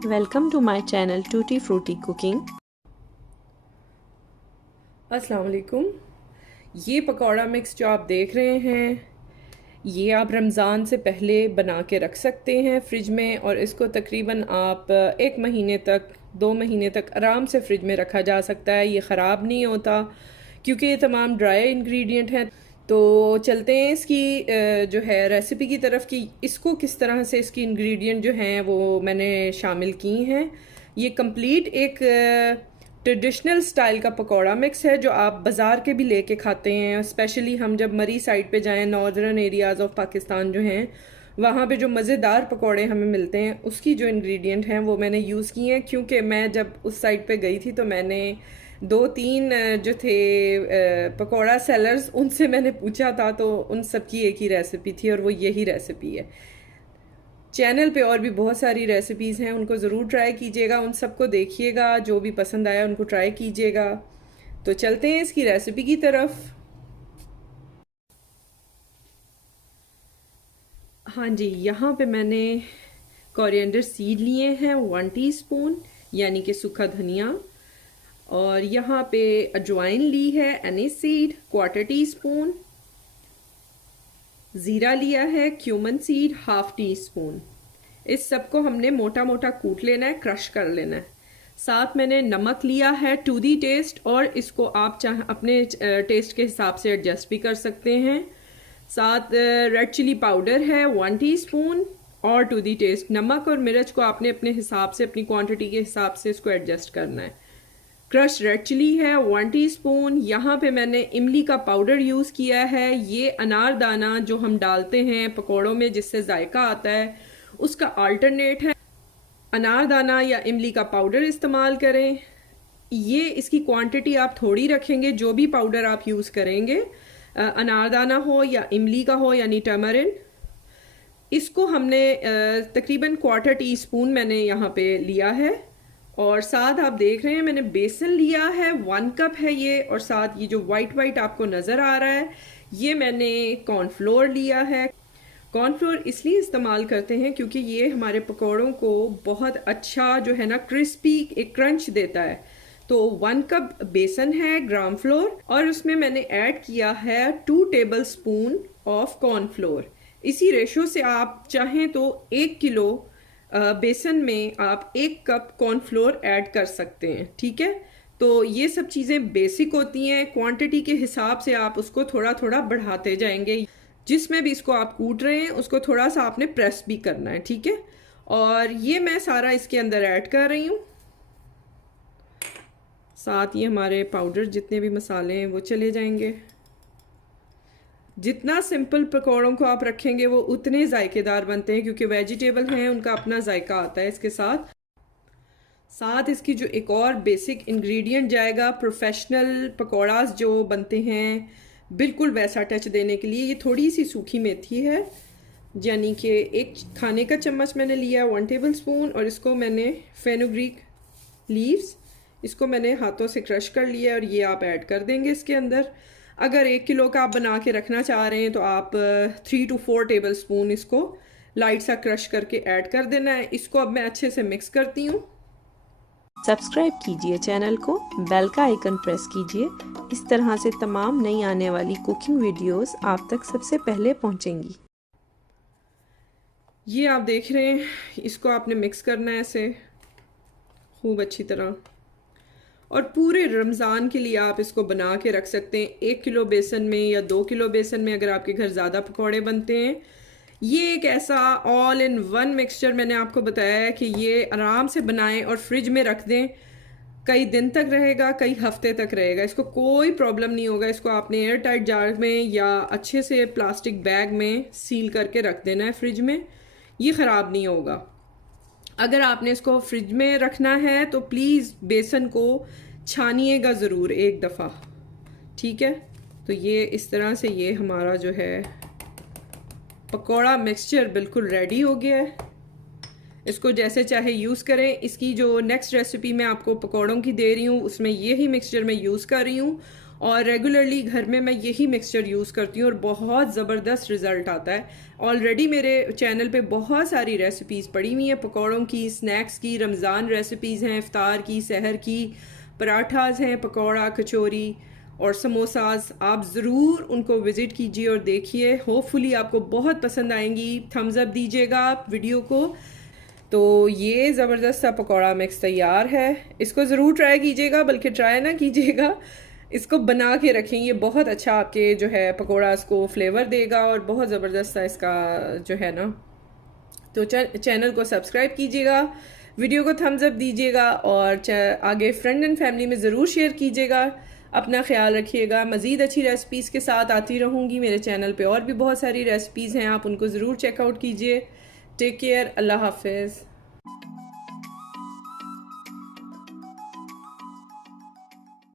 Welcome to my channel Tutti Frutti Cooking। अस्सलाम वालेकुम। ये पकौड़ा मिक्स जो आप देख रहे हैं, ये आप रमज़ान से पहले बना के रख सकते हैं फ्रिज में, और इसको तकरीबन आप 1 महीने तक 2 महीने तक आराम से फ्रिज में रखा जा सकता है। ये ख़राब नहीं होता क्योंकि ये तमाम ड्राई इंग्रेडिएंट हैं। तो चलते हैं इसकी जो है रेसिपी की तरफ कि इसको किस तरह से इसकी इंग्रेडिएंट जो हैं वो मैंने शामिल की हैं। ये कंप्लीट एक ट्रेडिशनल स्टाइल का पकौड़ा मिक्स है जो आप बाज़ार के भी लेके खाते हैं। स्पेशली हम जब मरी साइड पे जाएं, नॉर्दर्न एरियाज़ ऑफ पाकिस्तान जो हैं, वहाँ पे जो मज़ेदार पकौड़े हमें मिलते हैं उसकी जो इंग्रेडिएंट हैं वो मैंने यूज़ किए हैं। क्योंकि मैं जब उस साइड पे गई थी तो मैंने 2-3 जो थे पकौड़ा सेलर्स, उनसे मैंने पूछा था, तो उन सब की एक ही रेसिपी थी और वो यही रेसिपी है। चैनल पे और भी बहुत सारी रेसिपीज़ हैं, उनको ज़रूर ट्राई कीजिएगा, उन सबको देखिएगा, जो भी पसंद आया उनको ट्राई कीजिएगा। तो चलते हैं इसकी रेसिपी की तरफ। हाँ जी, यहाँ पे मैंने कोरिएंडर सीड लिए हैं 1 टीस्पून, यानी कि सूखा धनिया। और यहाँ पे अजवाइन ली है एनिस सीड 1/4 टीस्पून। ज़ीरा लिया है क्यूमन सीड 1/2 टीस्पून। इस सबको हमने मोटा मोटा कूट लेना है, क्रश कर लेना है। साथ मैंने नमक लिया है टू दी टेस्ट, और इसको आप चाहे अपने टेस्ट के हिसाब से एडजस्ट भी कर सकते हैं। साथ रेड चिली पाउडर है 1 टीस्पून, और टू दी टेस्ट नमक और मिर्च को आपने अपने हिसाब से, अपनी क्वांटिटी के हिसाब से इसको एडजस्ट करना है। क्रश रेड चिली है 1 टीस्पून। यहाँ पे मैंने इमली का पाउडर यूज़ किया है। ये अनारदाना जो हम डालते हैं पकौड़ों में जिससे जायका आता है, उसका अल्टरनेट है। अनारदाना या इमली का पाउडर इस्तेमाल करें। ये इसकी क्वांटिटी आप थोड़ी रखेंगे, जो भी पाउडर आप यूज़ करेंगे, अनारदाना हो या इमली का हो यानी टर्मरिन। इसको हमने तकरीबन 1/4 टीस्पून मैंने यहाँ पे लिया है। और साथ आप देख रहे हैं मैंने बेसन लिया है 1 कप है ये। और साथ ये जो वाइट वाइट आपको नज़र आ रहा है, ये मैंने कॉर्नफ्लोर लिया है। कॉर्नफ्लोर इसलिए इस्तेमाल करते हैं क्योंकि ये हमारे पकौड़ों को बहुत अच्छा जो है ना क्रिस्पी एक क्रंच देता है। तो 1 कप बेसन है, ग्राम फ्लोर, और उसमें मैंने ऐड किया है 2 टेबल स्पून ऑफ कॉर्नफ्लोर। इसी रेशो से आप चाहें तो 1 किलो बेसन में आप 1 कप कॉर्नफ्लोर ऐड कर सकते हैं। ठीक है, तो ये सब चीज़ें बेसिक होती हैं। क्वांटिटी के हिसाब से आप उसको थोड़ा थोड़ा बढ़ाते जाएंगे। जिसमें भी इसको आप कूट रहे हैं उसको थोड़ा सा आपने प्रेस भी करना है। ठीक है, और ये मैं सारा इसके अंदर ऐड कर रही हूँ। साथ ये हमारे पाउडर जितने भी मसाले हैं वो चले जाएंगे। जितना सिंपल पकौड़ों को आप रखेंगे वो उतने जायकेदार बनते हैं, क्योंकि वेजिटेबल हैं, उनका अपना जायका आता है। इसके साथ साथ इसकी जो एक और बेसिक इंग्रेडिएंट जाएगा, प्रोफेशनल पकौड़ास जो बनते हैं बिल्कुल वैसा टच देने के लिए, ये थोड़ी सी सूखी मेथी है, यानी कि 1 खाने का चम्मच मैंने लिया 1 टेबल स्पून। और इसको मैंने फेनुग्रीक लीव्स, इसको मैंने हाथों से क्रश कर लिया, और ये आप ऐड कर देंगे इसके अंदर। अगर 1 किलो का आप बना के रखना चाह रहे हैं तो आप 3 to 4 टेबल स्पून इसको लाइट सा क्रश करके ऐड कर देना है। इसको अब मैं अच्छे से मिक्स करती हूँ। सब्सक्राइब कीजिए चैनल को, बेल का आइकन प्रेस कीजिए। इस तरह से तमाम नई आने वाली कुकिंग वीडियोस आप तक सबसे पहले पहुंचेंगी। ये आप देख रहे हैं, इसको आपने मिक्स करना है ऐसे खूब अच्छी तरह, और पूरे रमज़ान के लिए आप इसको बना के रख सकते हैं। 1 किलो बेसन में या 2 किलो बेसन में, अगर आपके घर ज़्यादा पकौड़े बनते हैं। ये एक ऐसा ऑल इन वन मिक्सचर मैंने आपको बताया है कि ये आराम से बनाएं और फ्रिज में रख दें। कई दिन तक रहेगा, कई हफ्ते तक रहेगा, इसको कोई प्रॉब्लम नहीं होगा। इसको आपने एयर टाइट जार में या अच्छे से प्लास्टिक बैग में सील करके रख देना है फ्रिज में, ये ख़राब नहीं होगा। अगर आपने इसको फ्रिज में रखना है तो प्लीज़ बेसन को छानिएगा ज़रूर 1 दफ़ा। ठीक है, तो ये इस तरह से ये हमारा जो है पकौड़ा मिक्सचर बिल्कुल रेडी हो गया है। इसको जैसे चाहे यूज़ करें। इसकी जो नेक्स्ट रेसिपी मैं आपको पकौड़ों की दे रही हूँ उसमें यही मिक्सचर मैं यूज़ कर रही हूँ, और रेगुलरली घर में मैं यही मिक्सचर यूज़ करती हूँ और बहुत ज़बरदस्त रिज़ल्ट आता है। ऑलरेडी मेरे चैनल पे बहुत सारी रेसिपीज़ पड़ी हुई हैं, पकौड़ों की, स्नैक्स की, रमज़ान रेसिपीज़ हैं, इफ्तार की, सहर की, पराठाज हैं, पकौड़ा, कचौरी और समोसाज। आप ज़रूर उनको विज़िट कीजिए और देखिए, होपफुली आपको बहुत पसंद आएंगी। थम्स अप दीजिएगा आप वीडियो को। तो ये ज़बरदस्त सा पकौड़ा मिक्स तैयार है, इसको ज़रूर ट्राई कीजिएगा, बल्कि ट्राई ना कीजिएगा, इसको बना के रखें। ये बहुत अच्छा आपके जो है पकौड़ा इसको फ्लेवर देगा और बहुत ज़बरदस्त सा इसका जो है ना। तो चैनल को सब्सक्राइब कीजिएगा, वीडियो को थम्स अप दीजिएगा और आगे फ्रेंड एंड फैमिली में ज़रूर शेयर कीजिएगा। अपना ख्याल रखिएगा। मज़ीद अच्छी रेसिपीज़ के साथ आती रहूँगी। मेरे चैनल पे और भी बहुत सारी रेसिपीज़ हैं, आप उनको ज़रूर चेकआउट कीजिए। टेक केयर, अल्लाह हाफिज़।